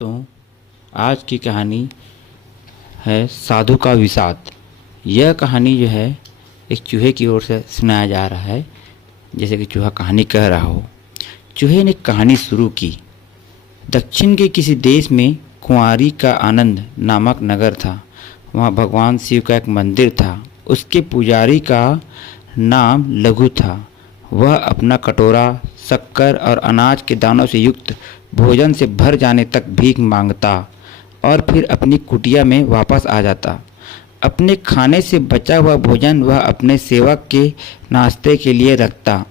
तो आज की कहानी है साधु का विषाद। यह कहानी जो है एक चूहे की ओर से सुनाया जा रहा है, जैसे कि चूहा कहानी कह रहा हो। चूहे ने कहानी शुरू की। दक्षिण के किसी देश में कुंवारी का आनंद नामक नगर था। वहाँ भगवान शिव का एक मंदिर था। उसके पुजारी का नाम लघु था। वह अपना कटोरा शक्कर और अनाज के दानों से युक्त भोजन से भर जाने तक भीख मांगता और फिर अपनी कुटिया में वापस आ जाता। अपने खाने से बचा हुआ भोजन वह अपने सेवक के नाश्ते के लिए रखता।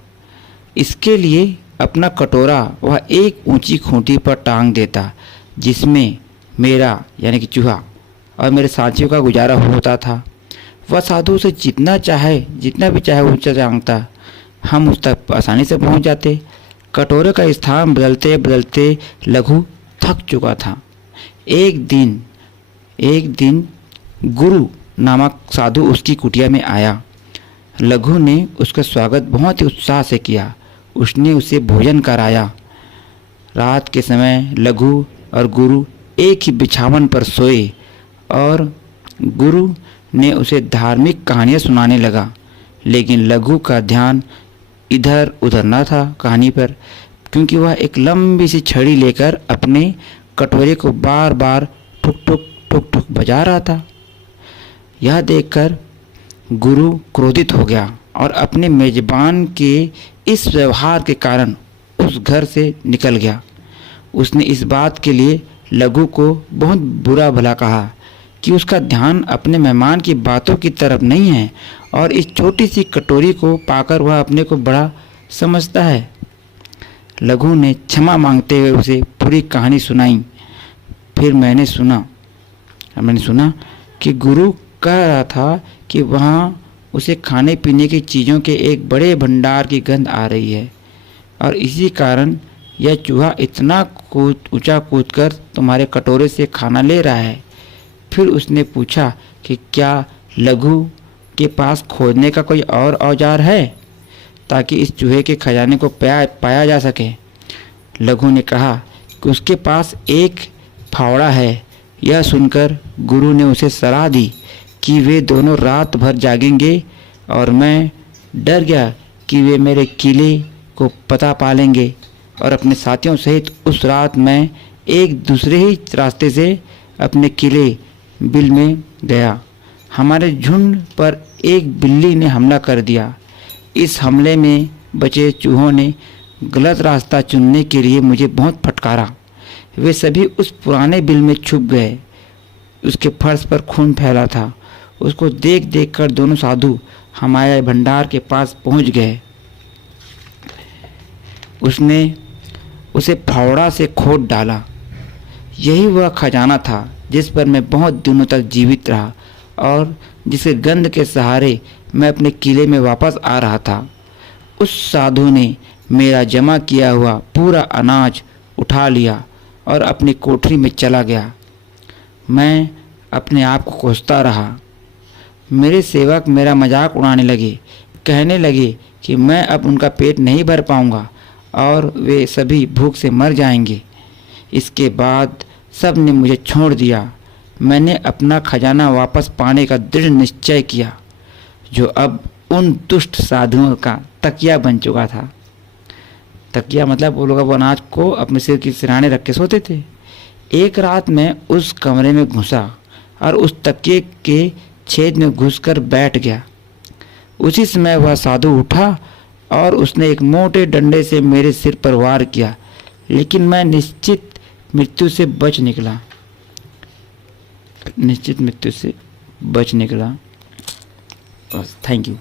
इसके लिए अपना कटोरा वह एक ऊंची खूंटी पर टांग देता, जिसमें मेरा यानी कि चूहा और मेरे साथियों का गुजारा होता था। वह साधु से जितना भी चाहे ऊंचा टांगता, हम उस तक आसानी से पहुंच जाते। कटोरे का स्थान बदलते बदलते लघु थक चुका था। एक दिन गुरु नामक साधु उसकी कुटिया में आया। लघु ने उसका स्वागत बहुत ही उत्साह से किया। उसने उसे भोजन कराया। रात के समय लघु और गुरु एक ही बिछावन पर सोए और गुरु ने उसे धार्मिक कहानियाँ सुनाने लगा। लेकिन लघु का ध्यान इधर उधर न था कहानी पर, क्योंकि वह एक लंबी सी छड़ी लेकर अपने कटोरे को बार बार ठुक ठुक बजा रहा था। यह देखकर गुरु क्रोधित हो गया और अपने मेजबान के इस व्यवहार के कारण उस घर से निकल गया। उसने इस बात के लिए लघु को बहुत बुरा भला कहा कि उसका ध्यान अपने मेहमान की बातों की तरफ नहीं है और इस छोटी सी कटोरी को पाकर वह अपने को बड़ा समझता है। लघु ने क्षमा मांगते हुए उसे पूरी कहानी सुनाई। फिर मैंने सुना कि गुरु कह रहा था कि वहाँ उसे खाने पीने की चीज़ों के एक बड़े भंडार की गंध आ रही है और इसी कारण यह चूहा इतना ऊंचा कूदकर तुम्हारे कटोरे से खाना ले रहा है। फिर उसने पूछा कि क्या लघु के पास खोदने का कोई और औजार है ताकि इस चूहे के खजाने को पाया जा सके। लघु ने कहा कि उसके पास एक फावड़ा है। यह सुनकर गुरु ने उसे सलाह दी कि वे दोनों रात भर जागेंगे और मैं डर गया कि वे मेरे किले को पता पालेंगे और अपने साथियों सहित उस रात मैं एक दूसरे ही रास्ते से अपने किले बिल में गया। हमारे झुंड पर एक बिल्ली ने हमला कर दिया। इस हमले में बचे चूहों ने गलत रास्ता चुनने के लिए मुझे बहुत फटकारा। वे सभी उस पुराने बिल में छुप गए। उसके फर्श पर खून फैला था। उसको देख देख कर दोनों साधु हमारे भंडार के पास पहुंच गए। उसने उसे फावड़ा से खोद डाला। यही वह खजाना था जिस पर मैं बहुत दिनों तक जीवित रहा और जिसके गंध के सहारे मैं अपने किले में वापस आ रहा था। उस साधु ने मेरा जमा किया हुआ पूरा अनाज उठा लिया और अपनी कोठरी में चला गया। मैं अपने आप को कोसता रहा। मेरे सेवक मेरा मजाक उड़ाने लगे, कहने लगे कि मैं अब उनका पेट नहीं भर पाऊंगा और वे सभी भूख से मर जाएंगे। इसके बाद सब ने मुझे छोड़ दिया। मैंने अपना खजाना वापस पाने का दृढ़ निश्चय किया, जो अब उन दुष्ट साधुओं का तकिया बन चुका था। तकिया मतलब वो लोग अनाज को अपने सिर की सिरहाने रख के सोते थे। एक रात मैं उस कमरे में घुसा और उस तकिए के छेद में घुसकर बैठ गया। उसी समय वह साधु उठा और उसने एक मोटे डंडे से मेरे सिर पर वार किया, लेकिन मैं निश्चित मृत्यु से बच निकला। Thank you.